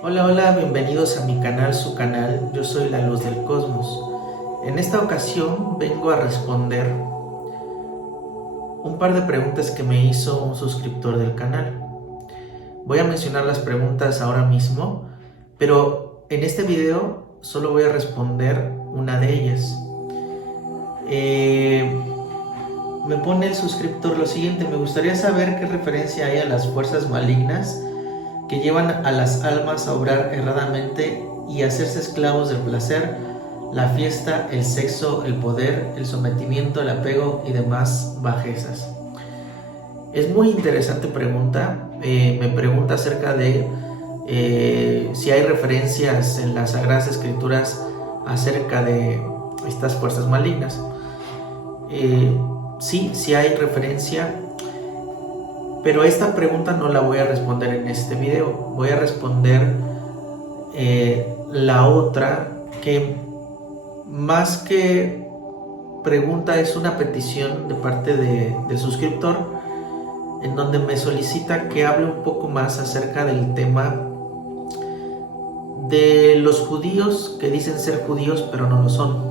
Hola, hola, bienvenidos a mi canal, su canal. Yo soy la luz del cosmos. En esta ocasión vengo a responder un par de preguntas que me hizo un suscriptor del canal. Voy a mencionar las preguntas ahora mismo, pero en este video solo voy a responder una de ellas. Me pone el suscriptor lo siguiente: me gustaría saber qué referencia hay a las fuerzas malignas que llevan a las almas a obrar erradamente y a hacerse esclavos del placer, la fiesta, el sexo, el poder, el sometimiento, el apego y demás bajezas. Es muy interesante pregunta. Me pregunta acerca de si hay referencias en las Sagradas Escrituras acerca de estas fuerzas malignas. Sí hay referencia, pero esta pregunta no la voy a responder en este video. Voy a responder la otra, que más que pregunta es una petición de parte del suscriptor, en donde me solicita que hable un poco más acerca del tema de los judíos que dicen ser judíos pero no lo son,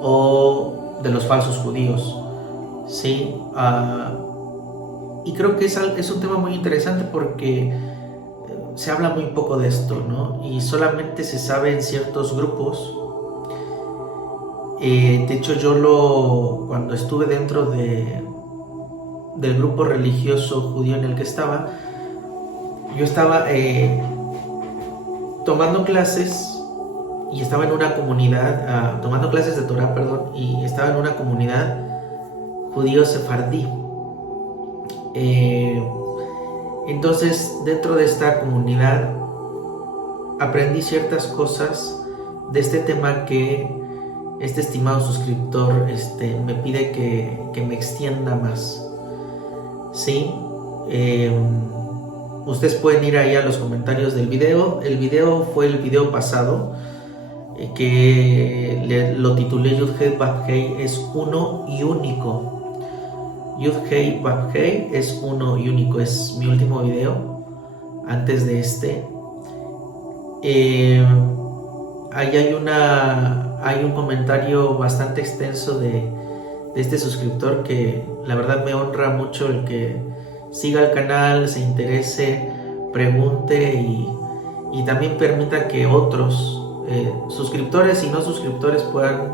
o de los falsos judíos. Sí, y creo que es un tema muy interesante porque se habla muy poco de esto, ¿no? Y solamente se sabe en ciertos grupos. De hecho, cuando estuve dentro del grupo religioso judío en el que estaba, yo estaba tomando clases y estaba en una comunidad, tomando clases de Torah, perdón, y estaba en una comunidad judío sefardí. Entonces, dentro de esta comunidad aprendí ciertas cosas de este tema que este estimado suscriptor me pide que me extienda más. Sí, ustedes pueden ir ahí a los comentarios del video. El video fue el video pasado, que lo titulé Yud-Heh Vav-Heh es uno y único. Yud-Heh Vav-Heh es uno y único, es mi último video antes de este. Ahí hay un comentario bastante extenso de este suscriptor, que la verdad me honra mucho el que siga el canal, se interese, pregunte y también permita que otros suscriptores y no suscriptores puedan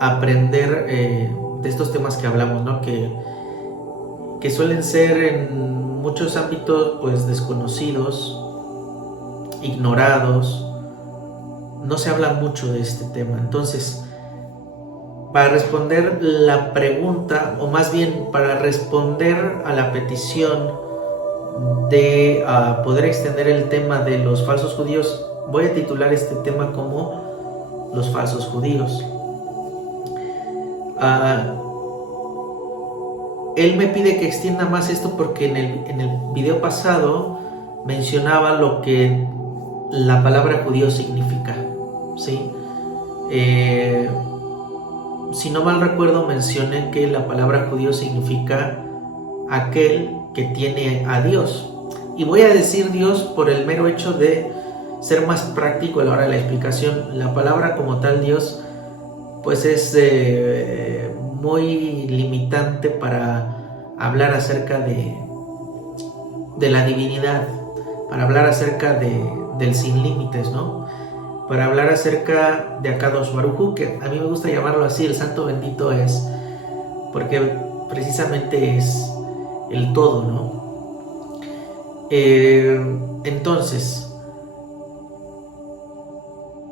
aprender de estos temas que hablamos, ¿no? Que suelen ser en muchos ámbitos pues desconocidos, ignorados. No se habla mucho de este tema. Entonces, para responder la pregunta, o más bien para responder a la petición de poder extender el tema de los falsos judíos, voy a titular este tema como los falsos judíos. Él me pide que extienda más esto porque en el video pasado mencionaba lo que la palabra judío significa, ¿sí? Si no mal recuerdo, mencioné que la palabra judío significa aquel que tiene a Dios. Y voy a decir Dios por el mero hecho de ser más práctico a la hora de la explicación. La palabra como tal, Dios, pues es muy limitante para hablar acerca de la divinidad, para hablar acerca del sin límites, ¿no? Para hablar acerca de Akadosh Baruj Hu, que a mí me gusta llamarlo así, el santo bendito es, porque precisamente es el todo, ¿no? Entonces,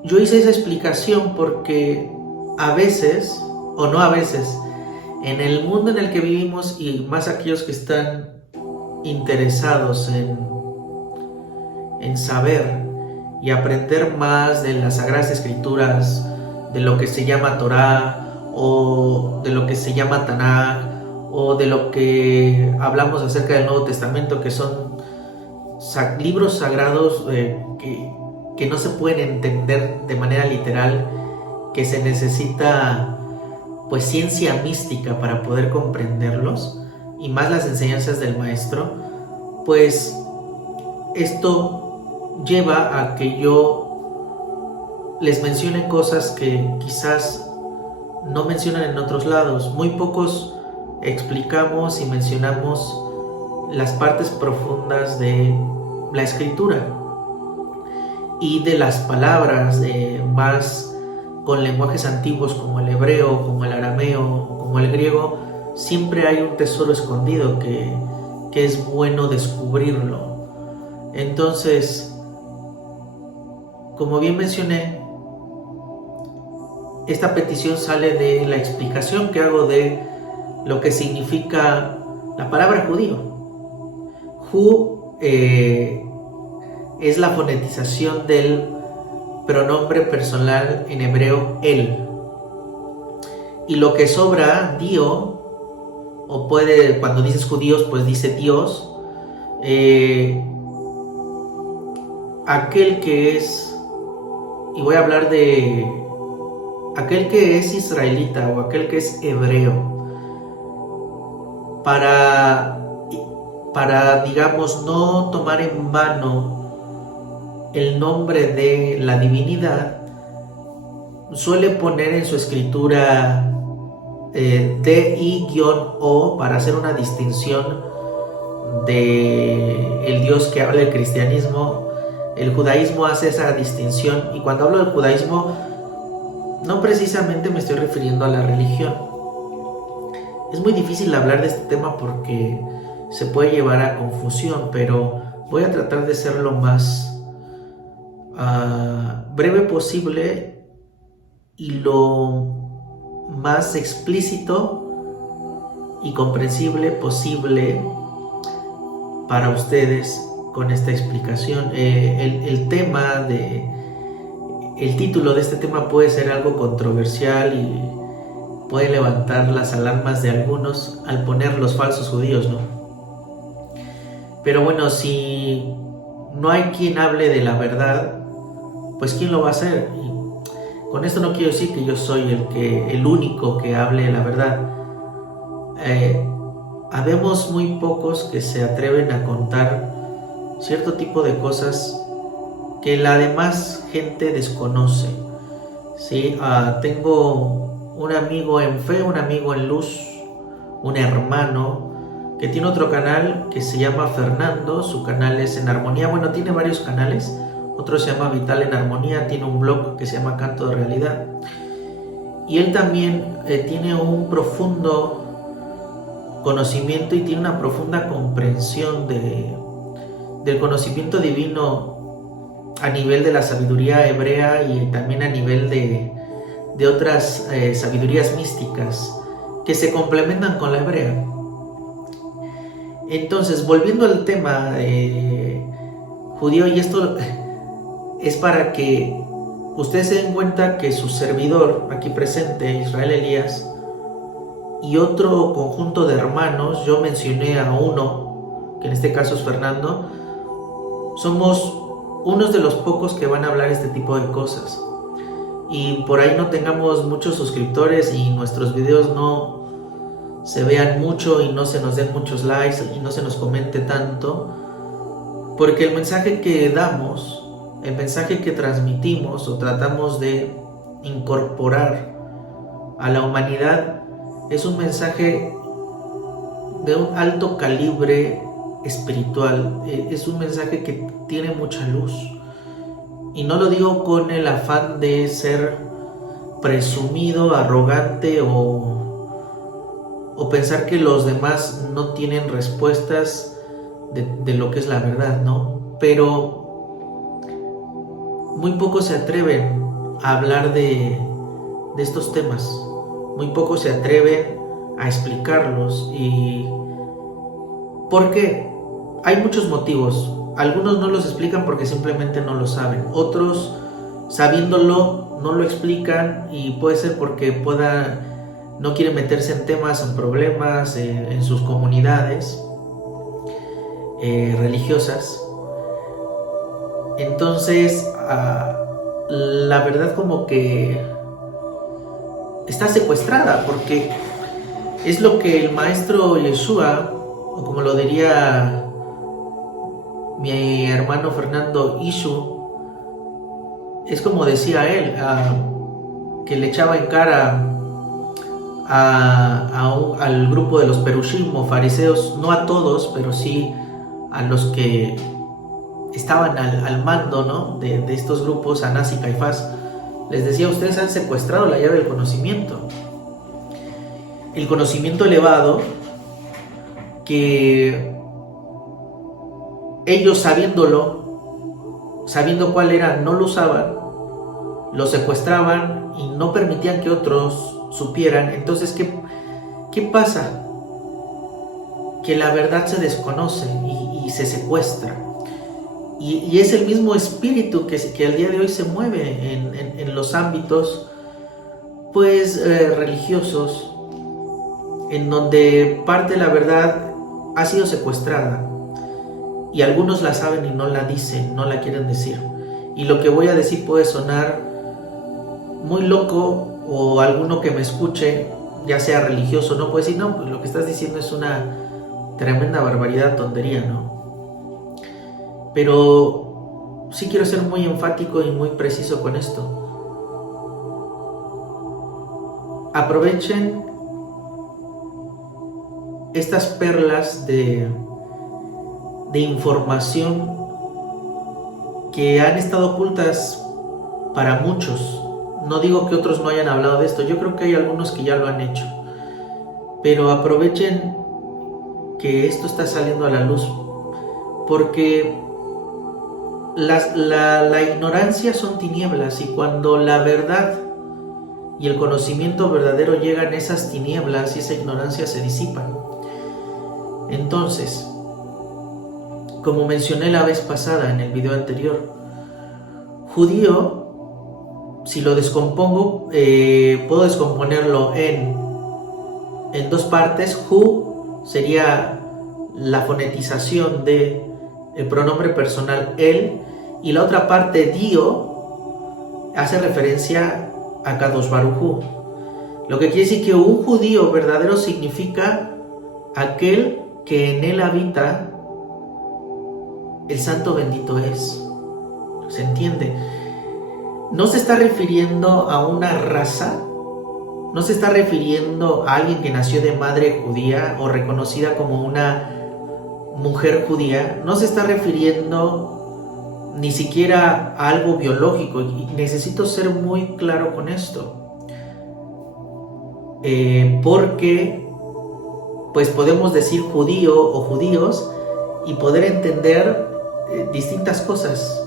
yo hice esa explicación porque a veces, o no a veces, en el mundo en el que vivimos, y más aquellos que están interesados en saber y aprender más de las Sagradas Escrituras, de lo que se llama Torah, o de lo que se llama Tanaj, o de lo que hablamos acerca del Nuevo Testamento, que son libros sagrados que no se pueden entender de manera literal, que se necesita pues ciencia mística para poder comprenderlos, y más las enseñanzas del maestro. Pues esto lleva a que yo les mencione cosas que quizás no mencionan en otros lados. Muy pocos explicamos y mencionamos las partes profundas de la escritura y de las palabras más con lenguajes antiguos como el hebreo, como el arameo, como el griego. Siempre hay un tesoro escondido que es bueno descubrirlo. Entonces, como bien mencioné, esta petición sale de la explicación que hago de lo que significa la palabra judío. Es la fonetización del pronombre personal en hebreo el. Y lo que sobra, dio, o puede, cuando dices judíos, pues dice Dios, aquel que es, y voy a hablar de aquel que es israelita o aquel que es hebreo, para digamos, no tomar en vano el nombre de la divinidad, suele poner en su escritura D-I-O para hacer una distinción de el Dios que habla el cristianismo. El judaísmo hace esa distinción, y cuando hablo del judaísmo no precisamente me estoy refiriendo a la religión. Es muy difícil hablar de este tema porque se puede llevar a confusión, pero voy a tratar de ser lo más breve posible y lo más explícito y comprensible posible para ustedes con esta explicación. El título de este tema puede ser algo controversial y puede levantar las alarmas de algunos al poner los falsos judíos, ¿no? Pero bueno, si no hay quien hable de la verdad, pues ¿quién lo va a hacer? Y con esto no quiero decir que yo soy el único que hable de la verdad. Habemos muy pocos que se atreven a contar cierto tipo de cosas que la demás gente desconoce, ¿sí? Tengo un amigo en fe, un amigo en luz, un hermano que tiene otro canal que se llama Fernando. Su canal es En Armonía. Bueno, tiene varios canales. Otro se llama Vital en Armonía. Tiene un blog que se llama Canto de Realidad. Y él también tiene un profundo conocimiento y tiene una profunda comprensión del conocimiento divino a nivel de la sabiduría hebrea y también a nivel de otras sabidurías místicas que se complementan con la hebrea. Entonces, volviendo al tema judío, y esto es para que ustedes se den cuenta que su servidor aquí presente, Israel Elías, y otro conjunto de hermanos, yo mencioné a uno, que en este caso es Fernando, somos unos de los pocos que van a hablar este tipo de cosas. Y por ahí no tengamos muchos suscriptores y nuestros videos no se vean mucho y no se nos den muchos likes y no se nos comente tanto, porque el mensaje que damos, el mensaje que transmitimos o tratamos de incorporar a la humanidad es un mensaje de un alto calibre espiritual, es un mensaje que tiene mucha luz, y no lo digo con el afán de ser presumido, arrogante o pensar que los demás no tienen respuestas de lo que es la verdad, ¿no? Pero muy pocos se atreven a hablar de estos temas, muy pocos se atreven a explicarlos. ¿Y por qué? Hay muchos motivos. Algunos no los explican porque simplemente no lo saben, otros sabiéndolo no lo explican, y puede ser porque no quieren meterse en temas, en problemas en sus comunidades religiosas. Entonces la verdad como que está secuestrada, porque es lo que el maestro Yeshua, o como lo diría mi hermano Fernando Ishu, es como decía él, que le echaba en cara al grupo de los perushim o fariseos, no a todos, pero sí a los que estaban al mando, ¿no?, de estos grupos, Anás y Caifás. Les decía: ustedes han secuestrado la llave del conocimiento, el conocimiento elevado, que ellos sabiendo cuál era, no lo usaban, lo secuestraban y no permitían que otros supieran. Entonces, ¿qué pasa? Que la verdad se desconoce y se secuestra. Y es el mismo espíritu que al día de hoy se mueve en los ámbitos, pues, religiosos, en donde parte de la verdad ha sido secuestrada. Y algunos la saben y no la dicen, no la quieren decir. Y lo que voy a decir puede sonar muy loco, o alguno que me escuche, ya sea religioso, no puede decir: no, pues lo que estás diciendo es una tremenda barbaridad, tontería, ¿no? Pero sí quiero ser muy enfático y muy preciso con esto. Aprovechen estas perlas de información que han estado ocultas para muchos. No digo que otros no hayan hablado de esto, yo creo que hay algunos que ya lo han hecho, pero aprovechen que esto está saliendo a la luz, porque la ignorancia son tinieblas, y cuando la verdad y el conocimiento verdadero llegan, esas tinieblas y esa ignorancia se disipan. Entonces, como mencioné la vez pasada en el video anterior, judío, si lo descompongo, puedo descomponerlo en dos partes. Hu sería la fonetización de el pronombre personal él, y la otra parte, Dio, hace referencia a Kadosh Baruj Hu. Lo que quiere decir que un judío verdadero significa aquel que en él habita el santo bendito es. ¿Se entiende? No se está refiriendo a una raza, no se está refiriendo a alguien que nació de madre judía o reconocida como una mujer judía, no se está refiriendo ni siquiera a algo biológico, y necesito ser muy claro con esto, porque pues podemos decir judío o judíos y poder entender distintas cosas.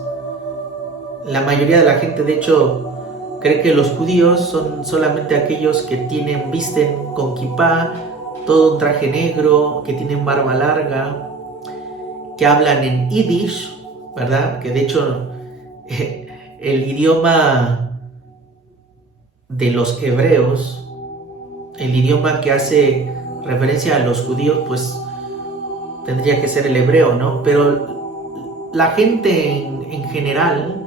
La mayoría de la gente, de hecho, cree que los judíos son solamente aquellos que visten con kipá, todo un traje negro, que tienen barba larga, que hablan en Yiddish, ¿verdad? Que de hecho el idioma de los hebreos, el idioma que hace referencia a los judíos, pues tendría que ser el hebreo, ¿no? Pero la gente en general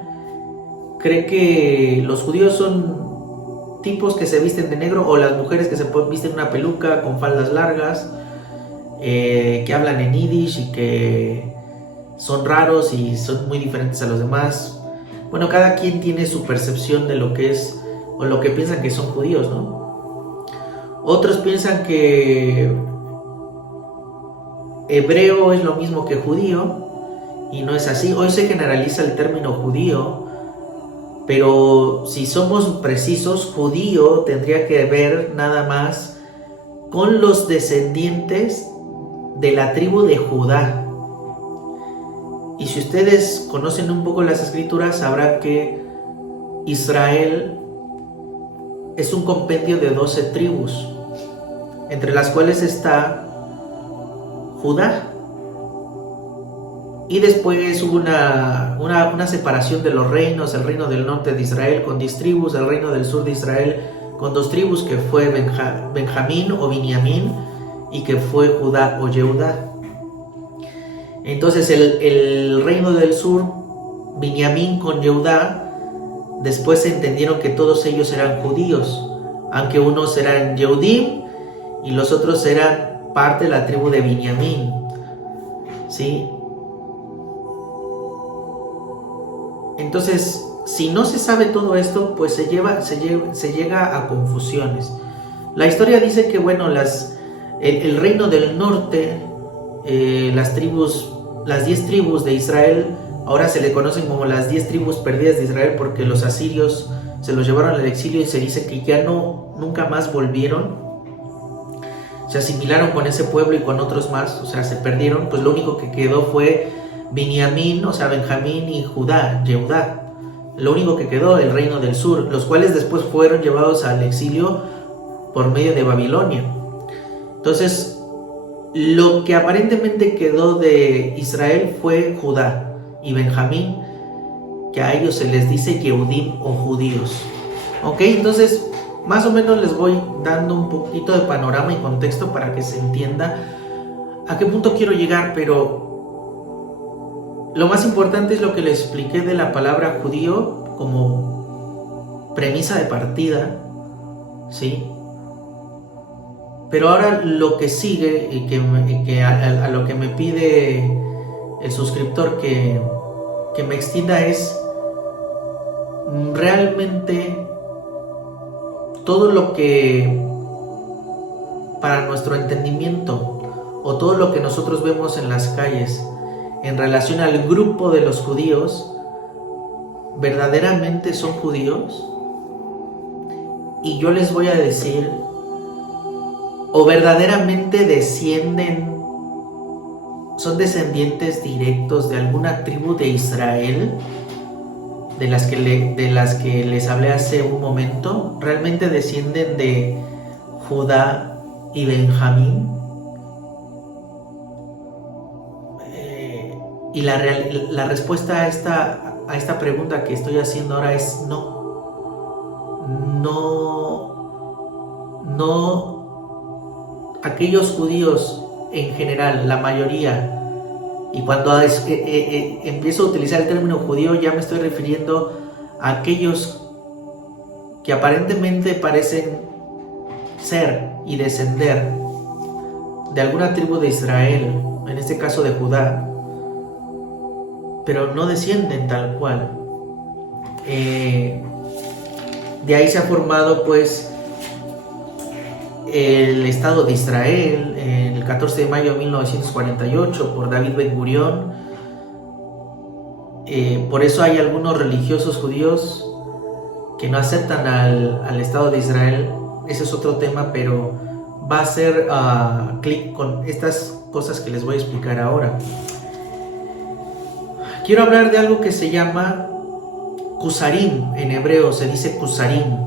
cree que los judíos son tipos que se visten de negro, o las mujeres que se visten una peluca con faldas largas, que hablan en Yiddish y que son raros y son muy diferentes a los demás. Bueno, cada quien tiene su percepción de lo que es, o lo que piensan que son judíos, ¿no? Otros piensan que hebreo es lo mismo que judío, y no es así. Hoy se generaliza el término judío, pero si somos precisos, judío tendría que ver nada más con los descendientes de la tribu de Judá. Y si ustedes conocen un poco las escrituras, sabrán que Israel es un compendio de 12 tribus, entre las cuales está Judá. Y después hubo una separación de los reinos: el reino del norte de Israel con 10 tribus, el reino del sur de Israel con 2 tribus, que fue Benjamín o Binyamin, y que fue Judá o Yehudá. Entonces el reino del sur, Binyamin con Yehudá, después se entendieron que todos ellos eran judíos, aunque unos eran Yehudim y los otros eran parte de la tribu de Binyamin, ¿sí? Entonces, si no se sabe todo esto, pues se llega a confusiones. La historia dice que, bueno, el reino del norte, las 10 tribus de Israel, ahora se le conocen como las 10 tribus perdidas de Israel, porque los asirios se los llevaron al exilio y se dice que ya nunca más volvieron. Se asimilaron con ese pueblo y con otros más, o sea, se perdieron. Pues lo único que quedó fue Biniamín, o sea, Benjamín y Judá, Yehudá. Lo único que quedó, el reino del sur, los cuales después fueron llevados al exilio por medio de Babilonia. Entonces, lo que aparentemente quedó de Israel fue Judá y Benjamín, que a ellos se les dice Yehudim o judíos. Ok, entonces más o menos les voy dando un poquito de panorama y contexto para que se entienda a qué punto quiero llegar, pero lo más importante es lo que les expliqué de la palabra judío como premisa de partida, ¿sí? Pero ahora lo que sigue y que a lo que me pide el suscriptor que me extienda es realmente todo lo que para nuestro entendimiento o todo lo que nosotros vemos en las calles en relación al grupo de los judíos, ¿verdaderamente son judíos? Y yo les voy a decir, ¿o verdaderamente son descendientes directos de alguna tribu de Israel, de las que les hablé hace un momento? ¿Realmente descienden de Judá y Benjamín? Y la respuesta a esta pregunta que estoy haciendo ahora es no. Aquellos judíos en general, la mayoría, y cuando empiezo a utilizar el término judío ya me estoy refiriendo a aquellos que aparentemente parecen ser y descender de alguna tribu de Israel, en este caso de Judá, pero no descienden tal cual. De ahí se ha formado pues el Estado de Israel el 14 de mayo de 1948 por David Ben Gurión. Por eso hay algunos religiosos judíos que no aceptan al Estado de Israel. Ese es otro tema, pero va a hacer clic con estas cosas que les voy a explicar ahora. Quiero hablar de algo que se llama Kusarim. En hebreo se dice Kusarim,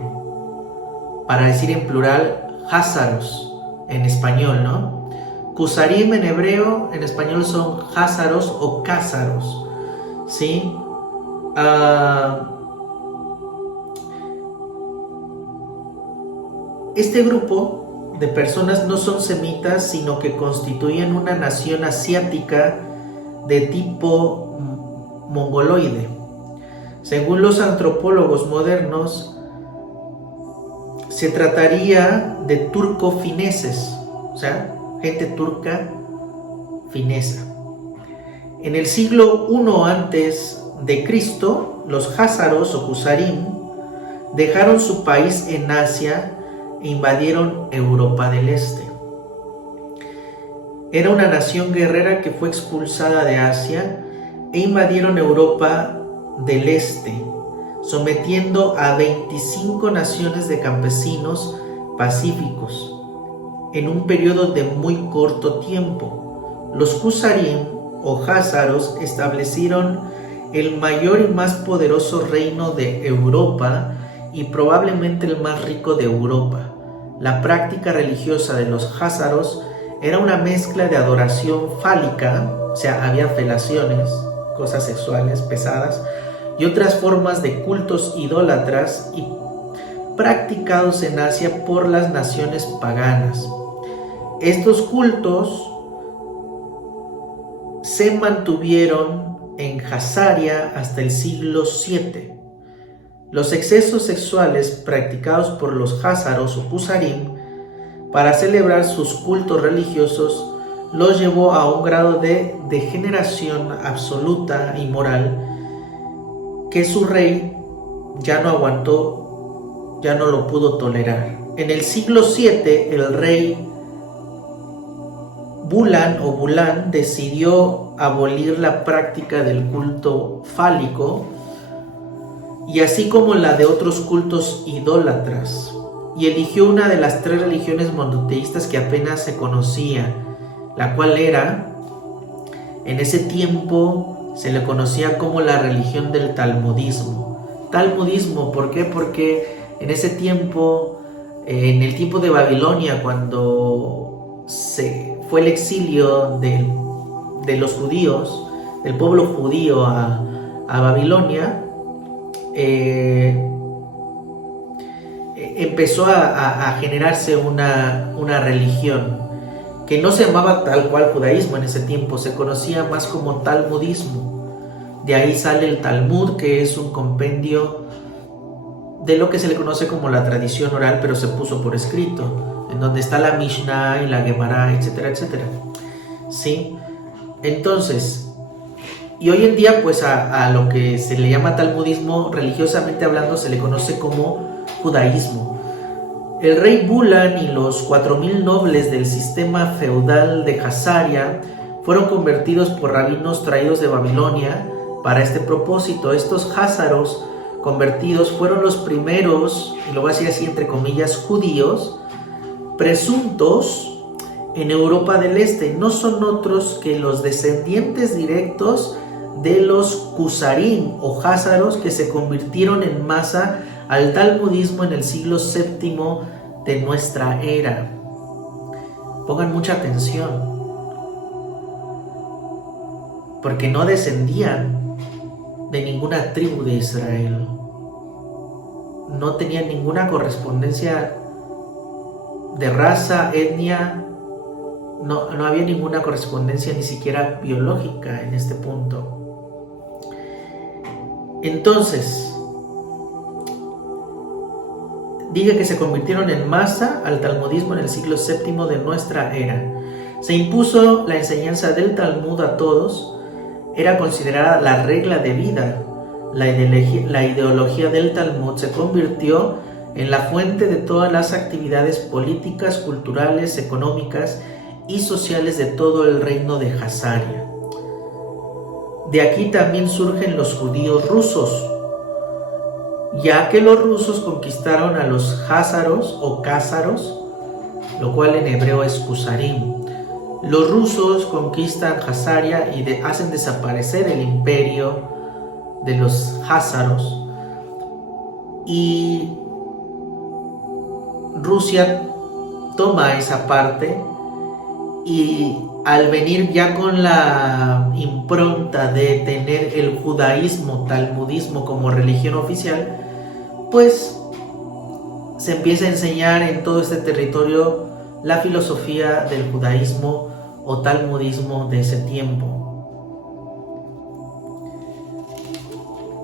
para decir en plural Házaros en español, ¿no? Kusarim en hebreo, en español son Házaros o Cázaros, ¿sí? Este grupo de personas no son semitas, sino que constituyen una nación asiática de tipo mongoloide. Según los antropólogos modernos, se trataría de turco-fineses, o sea, gente turca finesa. En el siglo I antes de Cristo, los házaros o Kusarim dejaron su país en Asia e invadieron Europa del Este. Era una nación guerrera que fue expulsada de Asia e invadieron Europa del Este, sometiendo a 25 naciones de campesinos pacíficos en un periodo de muy corto tiempo. Los Kusarim o házaros establecieron el mayor y más poderoso reino de Europa y probablemente el más rico de Europa. La práctica religiosa de los házaros era una mezcla de adoración fálica, o sea, había felaciones, cosas sexuales pesadas, y otras formas de cultos idólatras y practicados en Asia por las naciones paganas. Estos cultos se mantuvieron en Hazaria hasta el siglo VII. Los excesos sexuales practicados por los házaros o Kusarim para celebrar sus cultos religiosos los llevó a un grado de degeneración absoluta y moral que su rey ya no aguantó, ya no lo pudo tolerar. En el siglo VII, el rey Bulán decidió abolir la práctica del culto fálico y así como la de otros cultos idólatras, y eligió una de las 3 religiones monoteístas que apenas se conocía, la cual era, en ese tiempo se le conocía como la religión del talmudismo. Talmudismo, ¿por qué? Porque en ese tiempo, en el tiempo de Babilonia, cuando fue el exilio de los judíos, del pueblo judío a Babilonia, empezó a generarse una religión que no se llamaba tal cual judaísmo en ese tiempo, se conocía más como talmudismo. De ahí sale el Talmud, que es un compendio de lo que se le conoce como la tradición oral, pero se puso por escrito, en donde está la Mishnah y la Gemara, etcétera, etcétera. ¿Sí? Entonces, y hoy en día, pues a lo que se le llama talmudismo, religiosamente hablando, se le conoce como judaísmo. El rey Bulán y los 4000 nobles del sistema feudal de Hazaria fueron convertidos por rabinos traídos de Babilonia para este propósito. Estos házaros convertidos fueron los primeros, y lo voy a decir así entre comillas, judíos presuntos en Europa del Este. No son otros que los descendientes directos de los Kusarim o házaros que se convirtieron en masa al talmudismo en el siglo VII de nuestra era. Pongan mucha atención, porque no descendían de ninguna tribu de Israel, no tenían ninguna correspondencia de raza, etnia, no había ninguna correspondencia ni siquiera biológica en este punto. Entonces, diga que se convirtieron en masa al talmudismo en el siglo VII de nuestra era. Se impuso la enseñanza del Talmud a todos, era considerada la regla de vida. La ideología del Talmud se convirtió en la fuente de todas las actividades políticas, culturales, económicas y sociales de todo el reino de Hazaria. De aquí también surgen los judíos rusos, ya que los rusos conquistaron a los házaros o cázaros, lo cual en hebreo es Kusarim. Los rusos conquistan Hazaria y hacen desaparecer el imperio de los házaros, y Rusia toma esa parte, y al venir ya con la impronta de tener el judaísmo, talmudismo como religión oficial, pues se empieza a enseñar en todo este territorio la filosofía del judaísmo o talmudismo de ese tiempo.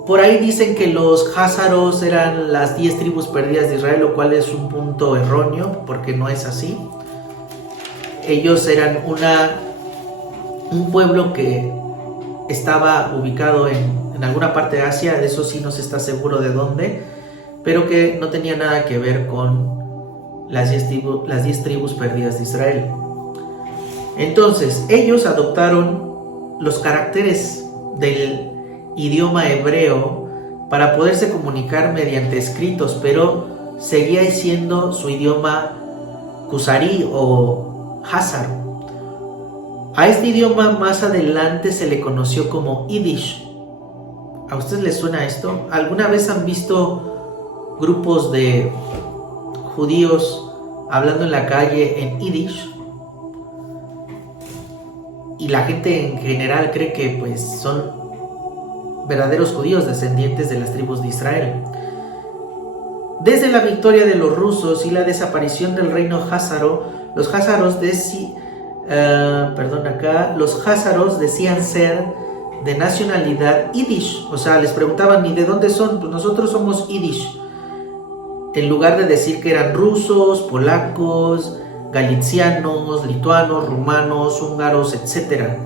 Por ahí dicen que los házaros eran las 10 tribus perdidas de Israel, lo cual es un punto erróneo, porque no es así. Ellos eran un pueblo que estaba ubicado en alguna parte de Asia, de eso sí no se está seguro de dónde, pero que no tenía nada que ver con las 10 tribus perdidas de Israel. Entonces, ellos adoptaron los caracteres del idioma hebreo para poderse comunicar mediante escritos, pero seguía siendo su idioma kusarí o házaro. A este idioma más adelante se le conoció como Yiddish. ¿A ustedes les suena esto? ¿Alguna vez han visto grupos de judíos hablando en la calle en Yiddish? Y la gente en general cree que pues son verdaderos judíos descendientes de las tribus de Israel. Desde la victoria de los rusos y la desaparición del reino házaro, los házaros decían ser de nacionalidad Yiddish. O sea, les preguntaban, ¿y de dónde son? Pues nosotros somos Yiddish. En lugar de decir que eran rusos, polacos, galicianos, lituanos, rumanos, húngaros, etc.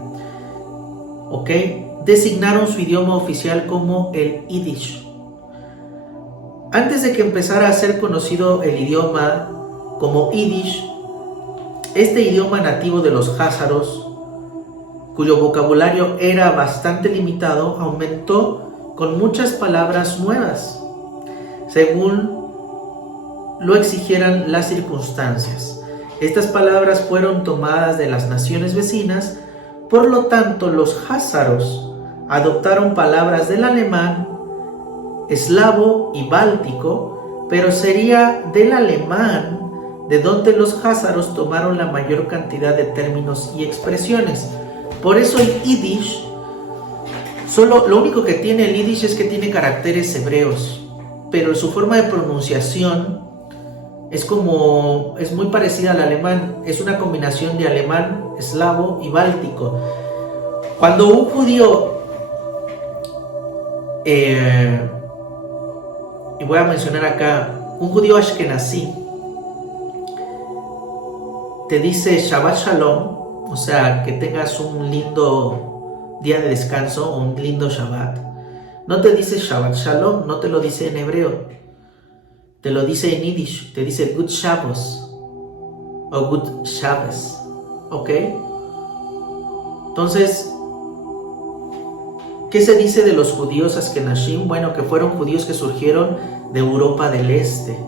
¿Ok? designaron su idioma oficial como el Yiddish. Antes de que empezara a ser conocido el idioma como Yiddish, este idioma nativo de los házaros, cuyo vocabulario era bastante limitado, aumentó con muchas palabras nuevas, según lo exigieran las circunstancias. Estas palabras fueron tomadas de las naciones vecinas, por lo tanto los házaros adoptaron palabras del alemán, eslavo y báltico, pero sería del alemán de donde los házaros tomaron la mayor cantidad de términos y expresiones. Por eso el Yiddish, lo único que tiene el Yiddish es que tiene caracteres hebreos, pero su forma de pronunciación es muy parecida al alemán. Es una combinación de alemán, eslavo y báltico. Cuando un judío, y voy a mencionar acá, un judío ashkenazí te dice Shabbat Shalom, o sea, que tengas un lindo día de descanso, un lindo Shabbat, no te dice Shabbat Shalom, no te lo dice en hebreo, te lo dice en Yiddish, te dice Good Shabbos o Good Shabbos, ¿ok? Entonces, ¿qué se dice de los judíos ashkenazim? Bueno, que fueron judíos que surgieron de Europa del Este,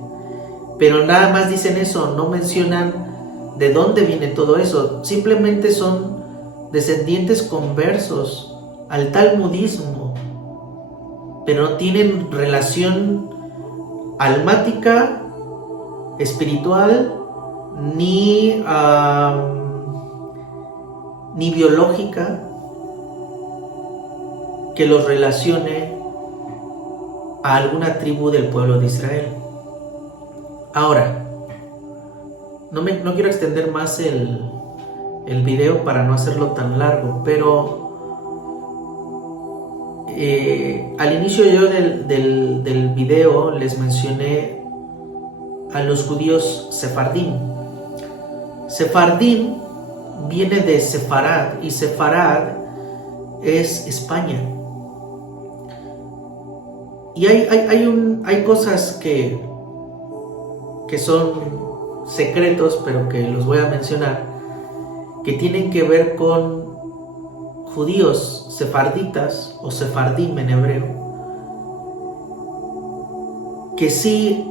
pero nada más dicen eso, no mencionan de dónde viene todo eso. Simplemente son descendientes conversos al talmudismo, pero no tienen relación almática, espiritual, ni biológica que los relacione a alguna tribu del pueblo de Israel. Ahora, no quiero extender más el video para no hacerlo tan largo, pero al inicio yo del video les mencioné a los judíos sefardim. Sefardim viene de Sefarad, y Sefarad es España. Y hay cosas que son secretos, pero que los voy a mencionar, que tienen que ver con judíos sefarditas o sefardim en hebreo, que sí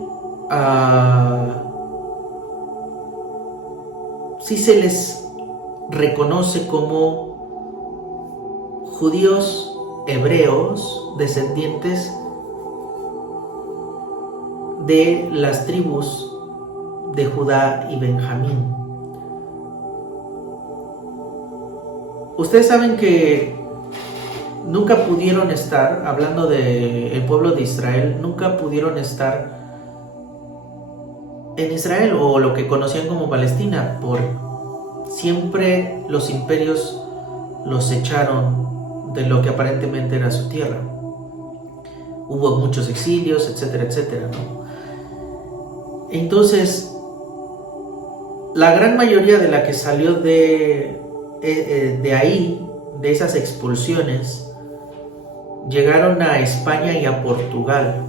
se les reconoce como judíos hebreos descendientes de las tribus de Judá y Benjamín. Ustedes saben que nunca pudieron estar, hablando del pueblo de Israel, nunca pudieron estar en Israel o lo que conocían como Palestina, por siempre los imperios los echaron de lo que aparentemente era su tierra. Hubo muchos exilios, etcétera, etcétera, ¿no? Entonces, la gran mayoría de la que salió de ahí, de esas expulsiones, llegaron a España y a Portugal.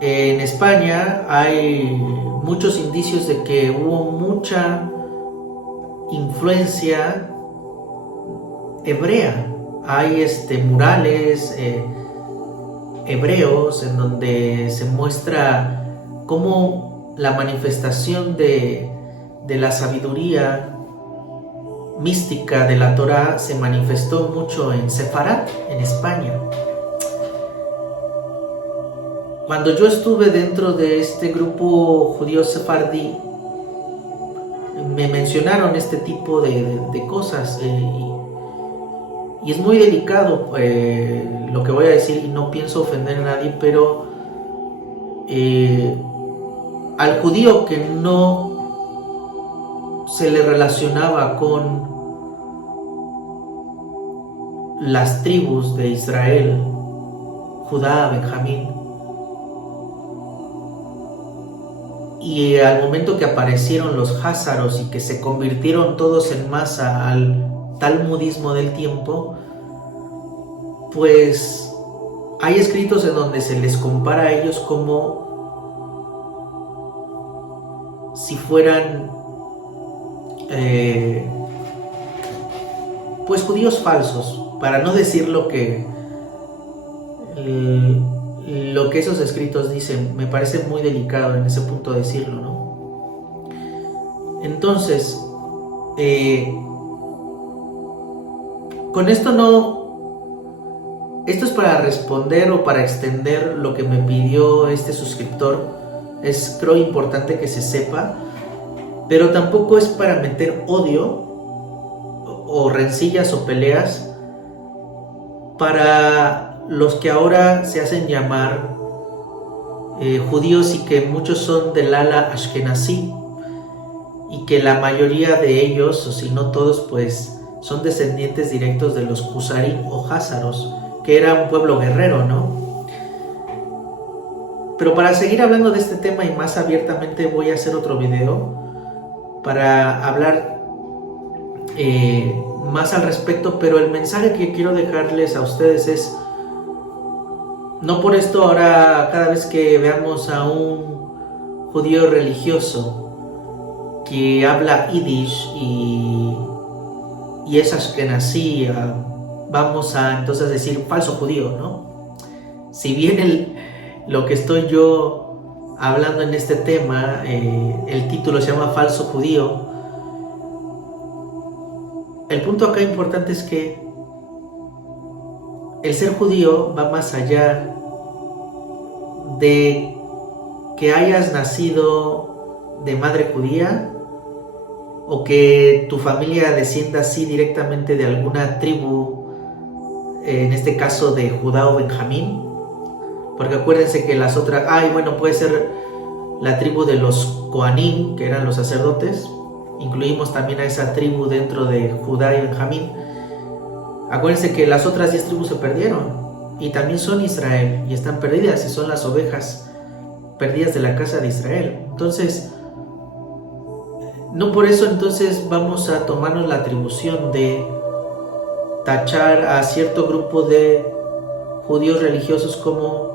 En España hay muchos indicios de que hubo mucha influencia hebrea. Hay murales hebreos en donde se muestra cómo la manifestación de la sabiduría mística de la Torá se manifestó mucho en Sefarad, en España. Cuando yo estuve dentro de este grupo judío sefardí, me mencionaron este tipo de cosas, y es muy delicado lo que voy a decir, y no pienso ofender a nadie, pero al judío que no se le relacionaba con las tribus de Israel, Judá, Benjamín, y al momento que aparecieron los házaros y que se convirtieron todos en masa al talmudismo del tiempo, pues hay escritos en donde se les compara a ellos como si fueran pues judíos falsos, para no decir lo que esos escritos dicen. Me parece muy delicado en ese punto decirlo, ¿no? Entonces, con esto es para responder o para extender lo que me pidió este suscriptor. Es, creo, importante que se sepa, pero tampoco es para meter odio o rencillas o peleas para los que ahora se hacen llamar judíos, y que muchos son del ala ashkenazí, y que la mayoría de ellos, o si no todos, pues son descendientes directos de los Kusarim o Házaros, que era un pueblo guerrero, ¿no? Pero para seguir hablando de este tema y más abiertamente, voy a hacer otro video para hablar más al respecto. Pero el mensaje que quiero dejarles a ustedes es: no por esto ahora, cada vez que veamos a un judío religioso que habla yiddish y es ashkenazí, vamos a entonces decir falso judío, ¿no? Si bien lo que estoy yo hablando en este tema, el título se llama falso judío, el punto acá importante es que el ser judío va más allá de que hayas nacido de madre judía o que tu familia descienda así directamente de alguna tribu, en este caso de Judá o Benjamín, porque acuérdense que las otras, puede ser la tribu de los Coanim, que eran los sacerdotes. Incluimos también a esa tribu dentro de Judá y Benjamín. Acuérdense que las otras 10 tribus se perdieron y también son Israel y están perdidas, y son las ovejas perdidas de la casa de Israel. Entonces, no por eso entonces vamos a tomarnos la atribución de tachar a cierto grupo de judíos religiosos como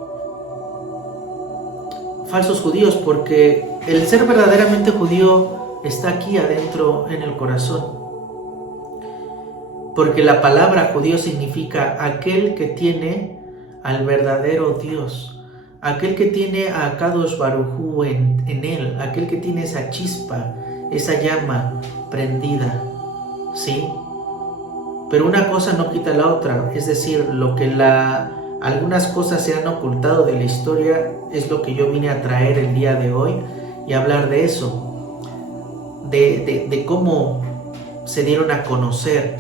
falsos judíos, porque el ser verdaderamente judío está aquí adentro en el corazón. Porque la palabra judío significa aquel que tiene al verdadero Dios, aquel que tiene a Kadosh Baruj Hu en él, aquel que tiene esa chispa, esa llama prendida, ¿sí? Pero una cosa no quita la otra, es decir, lo que algunas cosas se han ocultado de la historia es lo que yo vine a traer el día de hoy y hablar de eso, de cómo se dieron a conocer,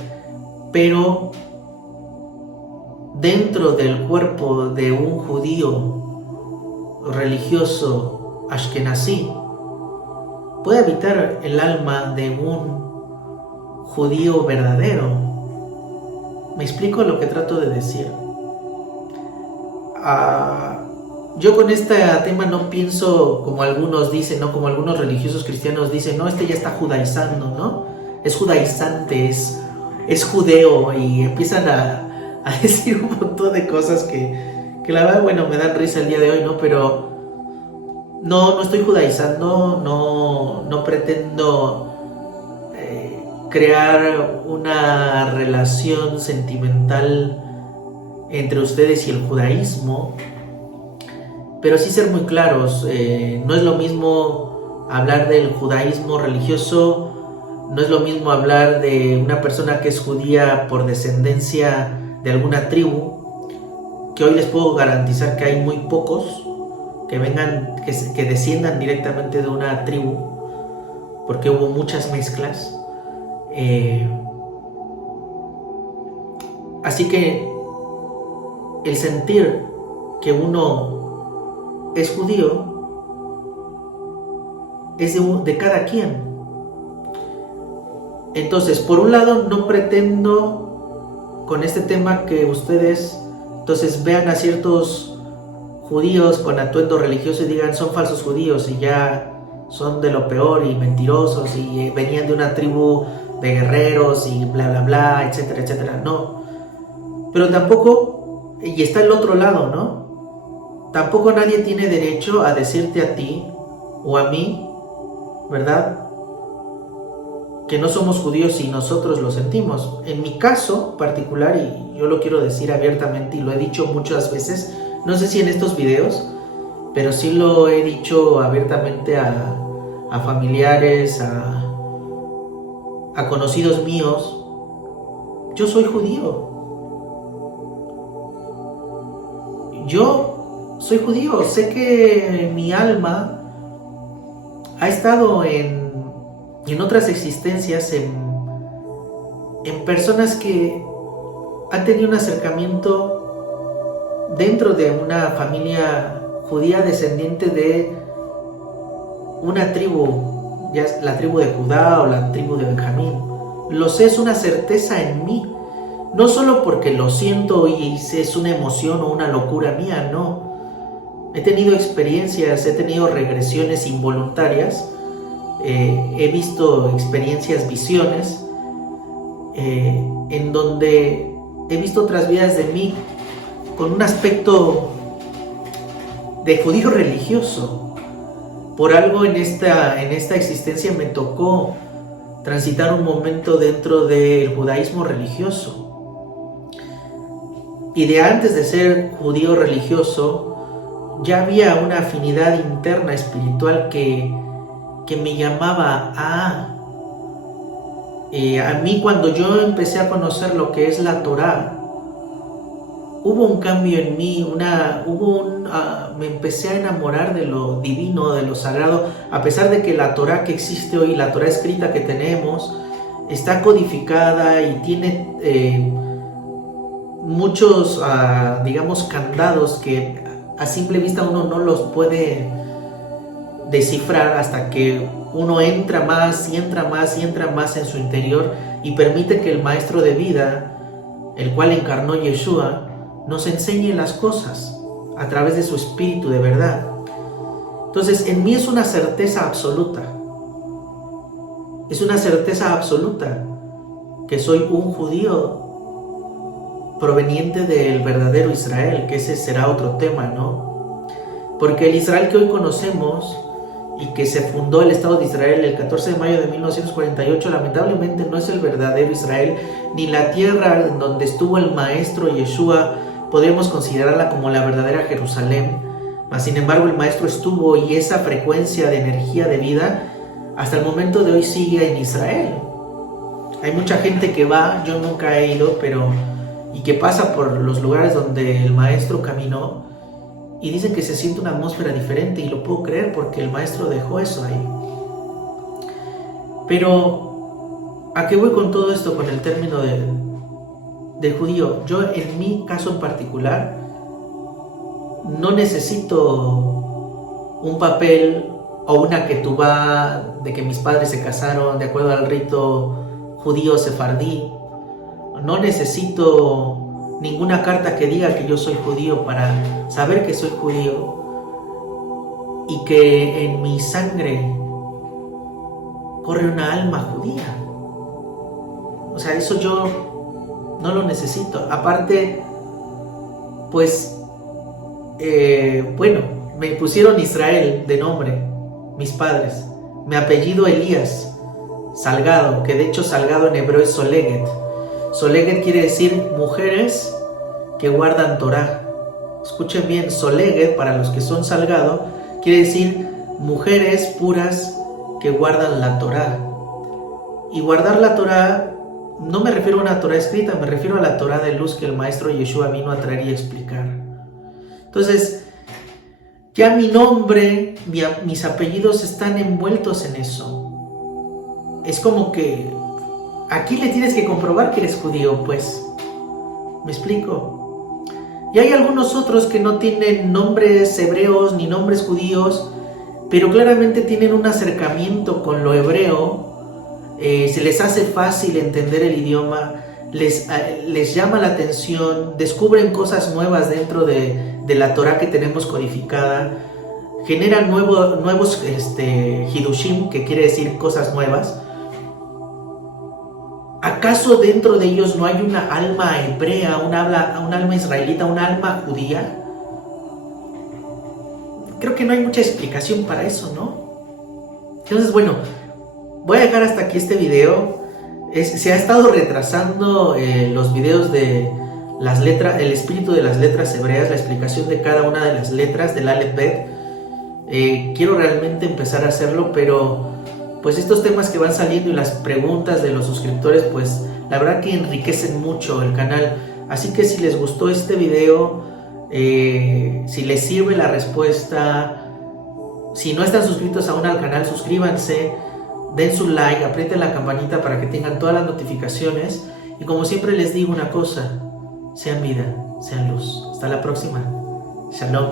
pero dentro del cuerpo de un judío religioso ashkenazí puede habitar el alma de un judío verdadero. ¿Me explico lo que trato de decir? Yo con este tema no pienso como algunos dicen, ¿no? Como algunos religiosos cristianos dicen, no, este ya está judaizando, ¿no? Es judaizante, es judeo, y empiezan a decir un montón de cosas que la verdad, me dan risa el día de hoy, ¿no? Pero no estoy judaizando, no pretendo crear una relación sentimental entre ustedes y el judaísmo, pero sí ser muy claros. No es lo mismo hablar del judaísmo religioso, no es lo mismo hablar de una persona que es judía por descendencia de alguna tribu, que hoy les puedo garantizar que hay muy pocos que vengan, que desciendan directamente de una tribu, porque hubo muchas mezclas. Así que el sentir que uno es judío es de cada quien. Entonces, por un lado, no pretendo con este tema que ustedes entonces vean a ciertos judíos con atuendo religioso y digan son falsos judíos y ya son de lo peor y mentirosos y venían de una tribu de guerreros y bla bla bla, etcétera, etcétera. No, pero tampoco Y está el otro lado, ¿no? Tampoco nadie tiene derecho a decirte a ti o a mí, ¿verdad?, que no somos judíos si nosotros lo sentimos. En mi caso particular, y yo lo quiero decir abiertamente y lo he dicho muchas veces, no sé si en estos videos, pero sí lo he dicho abiertamente a familiares, a conocidos míos. Yo soy judío. Yo soy judío. Sé que mi alma ha estado en otras existencias, en personas que han tenido un acercamiento dentro de una familia judía descendiente de una tribu, ya es la tribu de Judá o la tribu de Benjamín. Lo sé, es una certeza en mí, no solo porque lo siento y es una emoción o una locura mía, no. He tenido experiencias, he tenido regresiones involuntarias, he visto experiencias, visiones, en donde he visto otras vidas de mí con un aspecto de judío religioso. Por algo en esta existencia me tocó transitar un momento dentro del judaísmo religioso. Y de antes de ser judío religioso, ya había una afinidad interna espiritual que me llamaba a mí. Cuando yo empecé a conocer lo que es la Torá, hubo un cambio en mí, me empecé a enamorar de lo divino, de lo sagrado, a pesar de que la Torá que existe hoy, la Torá escrita que tenemos, está codificada y tiene muchos, digamos, candados que a simple vista uno no los puede descifrar hasta que uno entra más y entra más y entra más en su interior y permite que el maestro de vida, el cual encarnó Yeshua, nos enseñe las cosas a través de su espíritu de verdad. Entonces, en mí es una certeza absoluta. Es una certeza absoluta que soy un judío proveniente del verdadero Israel, que ese será otro tema, ¿no? Porque el Israel que hoy conocemos y que se fundó el Estado de Israel el 14 de mayo de 1948, lamentablemente no es el verdadero Israel, ni la tierra en donde estuvo el maestro Yeshua podríamos considerarla como la verdadera Jerusalén. Mas sin embargo el maestro estuvo, y esa frecuencia de energía de vida hasta el momento de hoy sigue en Israel. Hay mucha gente que va, yo nunca he ido, y que pasa por los lugares donde el maestro caminó, y dicen que se siente una atmósfera diferente, y lo puedo creer porque el maestro dejó eso ahí. Pero ¿a qué voy con todo esto? Con el término de judío. Yo, en mi caso en particular, no necesito un papel o una ketubá de que mis padres se casaron de acuerdo al rito judío sefardí. No necesito ninguna carta que diga que yo soy judío para saber que soy judío y que en mi sangre corre una alma judía. O sea, eso yo no lo necesito. Aparte, pues, bueno, me pusieron Israel de nombre, mis padres. Mi apellido Elías Salgado, que de hecho Salgado en hebreo es Soleget. Soleget quiere decir mujeres que guardan Torah. Escuchen bien, Soleget, para los que son Salgado, quiere decir mujeres puras que guardan la Torah. Y guardar la Torah, no me refiero a una Torah escrita, me refiero a la Torah de luz que el maestro Yeshua vino a traer y a explicar. Entonces, ya mi nombre, mis apellidos están envueltos en eso. Es como que aquí le tienes que comprobar que eres judío, pues. ¿Me explico? Y hay algunos otros que no tienen nombres hebreos ni nombres judíos, pero claramente tienen un acercamiento con lo hebreo. Se les hace fácil entender el idioma, les llama la atención, descubren cosas nuevas dentro de la Torah que tenemos codificada, generan nuevos Hidushim, que quiere decir cosas nuevas, a ¿Acaso dentro de ellos no hay una alma hebrea, un alma israelita, un alma judía? Creo que no hay mucha explicación para eso, ¿no? Entonces, bueno, voy a dejar hasta aquí este video. Se ha estado retrasando los videos de las letras, el espíritu de las letras hebreas, la explicación de cada una de las letras del Aleph Bet. Quiero realmente empezar a hacerlo, pero pues estos temas que van saliendo y las preguntas de los suscriptores, pues la verdad que enriquecen mucho el canal. Así que si les gustó este video, si les sirve la respuesta, si no están suscritos aún al canal, suscríbanse, den su like, aprieten la campanita para que tengan todas las notificaciones. Y como siempre les digo una cosa, sean vida, sean luz. Hasta la próxima. Shalom.